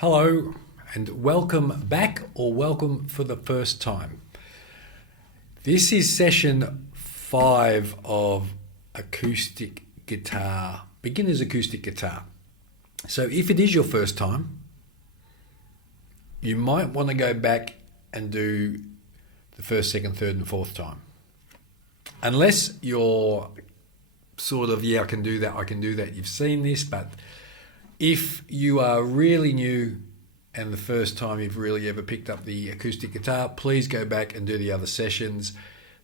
Hello and welcome back or welcome for the first time. This is session 5 of acoustic guitar, beginner's acoustic guitar. So if it is your first time, you might want to go back and do the first, second, third and fourth time. Unless you're sort of, I can do that, you've seen this, but if you are really new and the first time you've really ever picked up the acoustic guitar, please go back and do the other sessions.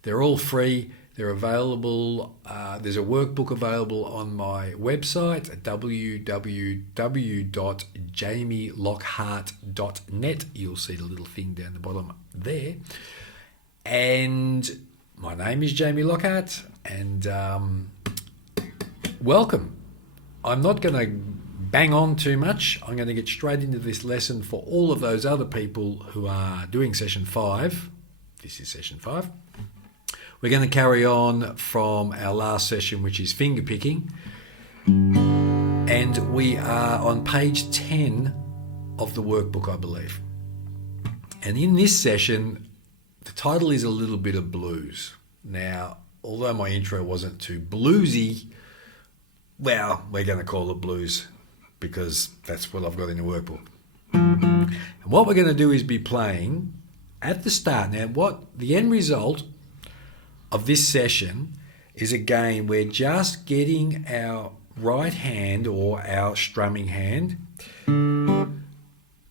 They're all free. They're available. There's a workbook available on my website at www.jamielockhart.net. You'll see the little thing down the bottom there. And my name is Jamie Lockhart, and welcome. I'm not going to bang on too much. I'm going to get straight into this lesson for all of those other people who are doing session 5. This is session 5. We're going to carry on from our last session, which is finger picking. And we are on page 10 of the workbook, I believe. And in this session, the title is A Little Bit of Blues. Now, although my intro wasn't too bluesy, well, we're going to call it blues, because that's what I've got in the workbook. And what we're going to do is be playing at the start. Now, what the end result of this session is, again, we're just getting our right hand or our strumming hand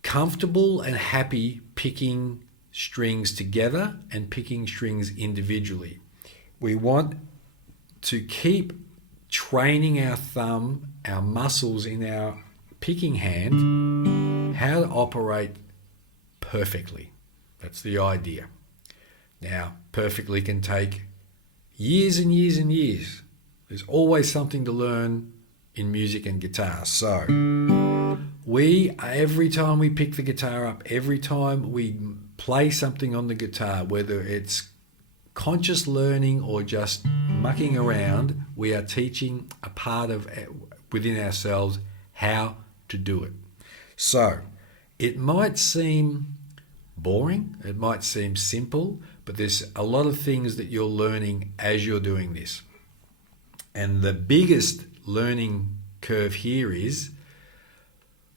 comfortable and happy picking strings together and picking strings individually. We want to keep training our thumb, our muscles in our picking hand, how to operate perfectly. That's the idea. Now, perfectly can take years and years and years. There's always something to learn in music and guitar. So, every time we pick the guitar up, every time we play something on the guitar, whether it's conscious learning or just mucking around, we are teaching a part of within ourselves how to do it. So it might seem boring, it might seem simple, but there's a lot of things that you're learning as you're doing this. And the biggest learning curve here is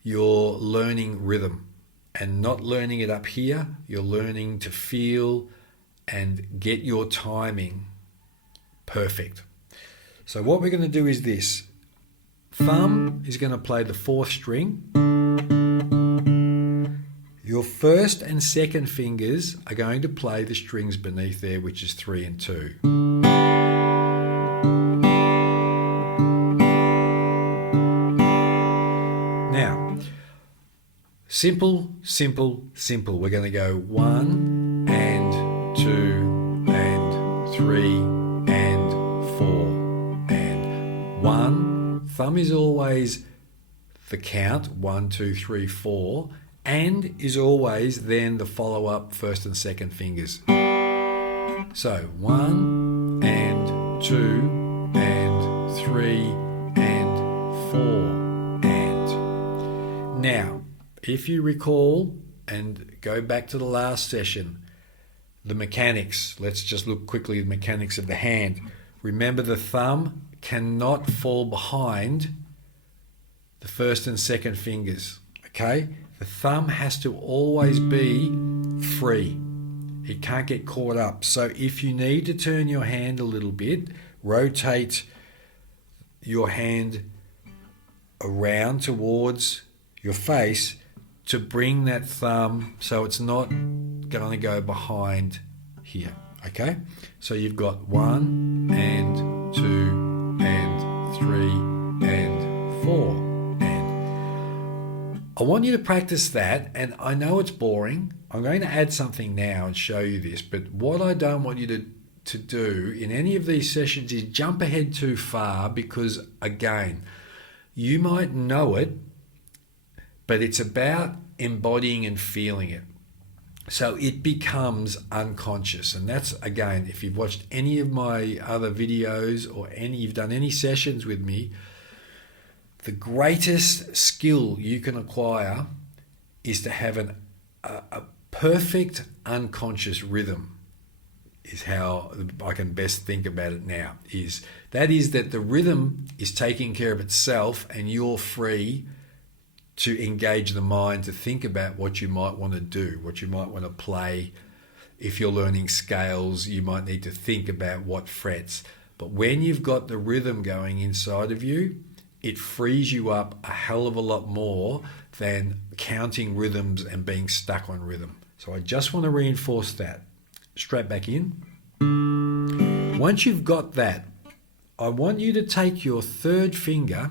you're learning rhythm, and not learning it up here. You're learning to feel and get your timing perfect. So what we're going to do is this. Thumb is going to play the 4th string. Your first and second fingers are going to play the strings beneath there, which is 3 and 2. Now, simple, simple, simple. We're going to go 1 and 2 and 3 and 4 and 1. Thumb is always the count, 1, 2, 3, 4, and is always then the follow-up first and second fingers. So 1 and 2 and 3 and 4 and. Now, if you recall and go back to the last session, the mechanics, let's just look quickly at the mechanics of the hand. Remember, the thumb cannot fall behind the first and second fingers, okay? The thumb has to always be free. It can't get caught up. So if you need to turn your hand a little bit, rotate your hand around towards your face to bring that thumb so it's not going to go behind here, okay? So you've got 1 and 2 and 3 and 4 and. I want you to practice that, and I know it's boring. I'm going to add something now and show you this, but what I don't want you to do in any of these sessions is jump ahead too far, because again, you might know it, but it's about embodying and feeling it. So it becomes unconscious. And that's, again, if you've watched any of my other videos or you've done any sessions with me, the greatest skill you can acquire is to have a perfect unconscious rhythm, is how I can best think about it now. That the rhythm is taking care of itself, and you're free to engage the mind to think about what you might want to do, what you might want to play. If you're learning scales, you might need to think about what frets. But when you've got the rhythm going inside of you, it frees you up a hell of a lot more than counting rhythms and being stuck on rhythm. So I just want to reinforce that. Straight back in. Once you've got that, I want you to take your third finger,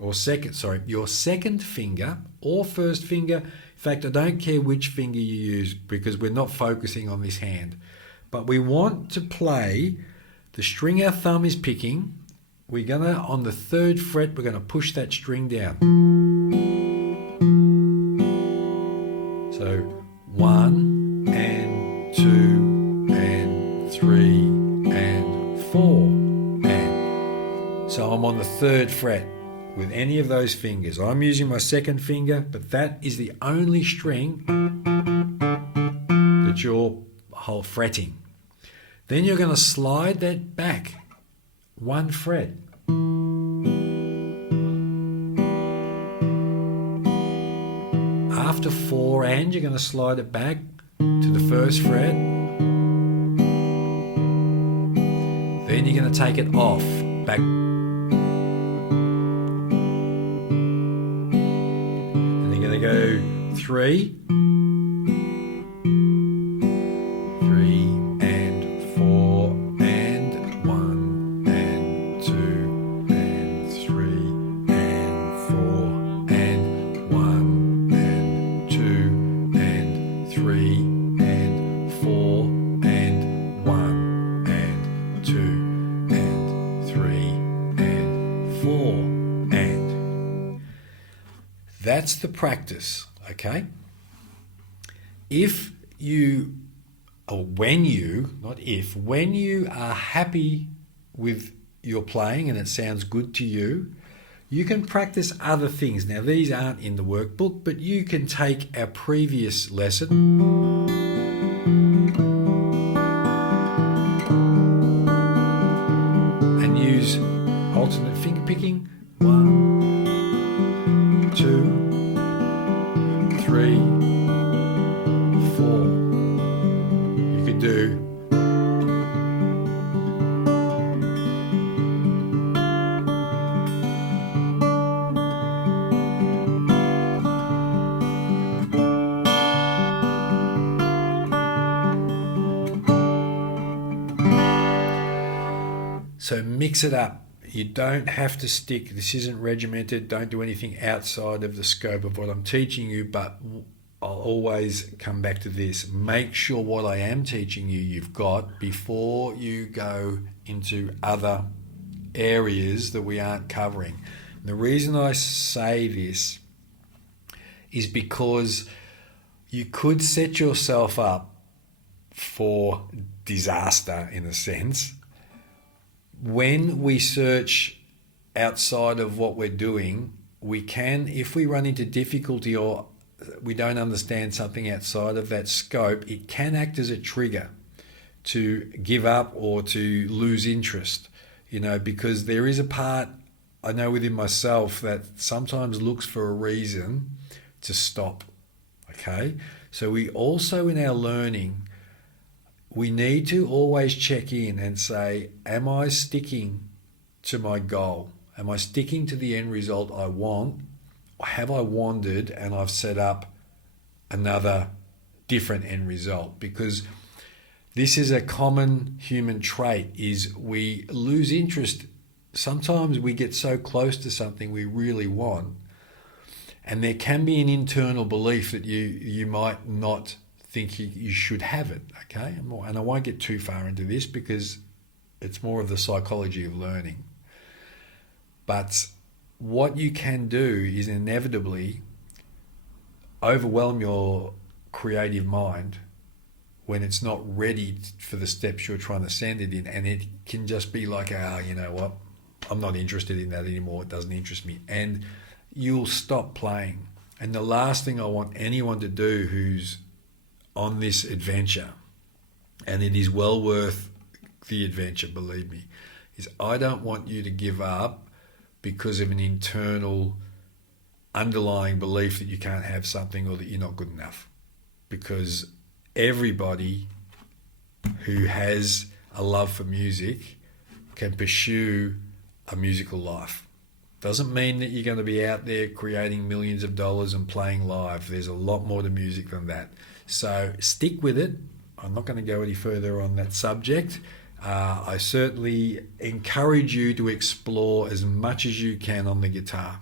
your second finger or first finger. In fact, I don't care which finger you use because we're not focusing on this hand. But we want to play the string our thumb is picking. We're going to, on the third fret, we're going to push that string down. So 1 and 2 and 3 and 4 and. So I'm on the third fret with any of those fingers. I'm using my second finger, but that is the only string that you're fretting. Then you're going to slide that back 1 fret. After 4 and, you're going to slide it back to the first fret. Then you're going to take it off, back. And you're going to go 3. That's the practice, okay? When you are happy with your playing and it sounds good to you, you can practice other things. Now, these aren't in the workbook, but you can take our previous lesson and use alternate finger picking. 1, 2, 3, 4. You could do so mix it up. You don't have to stick. This isn't regimented. Don't do anything outside of the scope of what I'm teaching you, but I'll always come back to this. Make sure what I am teaching you, you've got before you go into other areas that we aren't covering. And the reason I say this is because you could set yourself up for disaster in a sense. When we search outside of what we're doing, we can, if we run into difficulty or we don't understand something outside of that scope, it can act as a trigger to give up or to lose interest, because there is a part I know within myself that sometimes looks for a reason to stop, okay? So we also, in our learning, we need to always check in and say, am I sticking to my goal? Am I sticking to the end result I want? Or have I wandered and I've set up another different end result? Because this is a common human trait, is we lose interest. Sometimes we get so close to something we really want, and there can be an internal belief that you might not think you should have it, okay? And I won't get too far into this because it's more of the psychology of learning. But what you can do is inevitably overwhelm your creative mind when it's not ready for the steps you're trying to send it in, and it can just be like, you know what, I'm not interested in that anymore, it doesn't interest me, and you'll stop playing. And the last thing I want anyone to do who's on this adventure, and it is well worth the adventure, believe me, is I don't want you to give up because of an internal underlying belief that you can't have something or that you're not good enough. Because everybody who has a love for music can pursue a musical life. Doesn't mean that you're going to be out there creating millions of dollars and playing live. There's a lot more to music than that. So stick with it. I'm not going to go any further on that subject. I certainly encourage you to explore as much as you can on the guitar.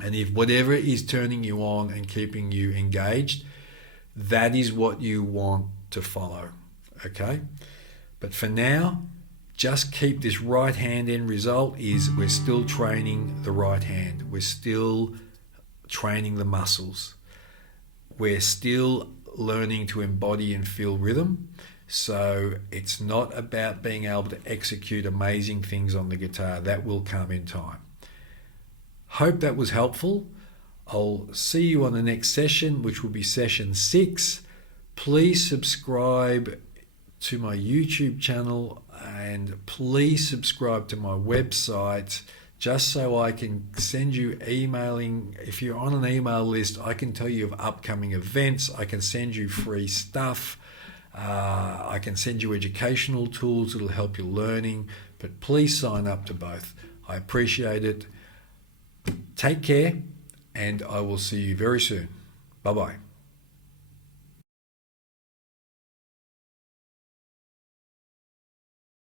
And if whatever is turning you on and keeping you engaged, that is what you want to follow. Okay? But for now, just keep this right hand end result is we're still training the right hand. We're still training the muscles. We're still learning to embody and feel rhythm. So it's not about being able to execute amazing things on the guitar. That will come in time. Hope that was helpful. I'll see you on the next session, which will be session 6. Please subscribe to my YouTube channel and please subscribe to my website just so I can send you emailing. If you're on an email list, I can tell you of upcoming events. I can send you free stuff. I can send you educational tools that will help your learning. But please sign up to both. I appreciate it. Take care, and I will see you very soon. Bye-bye.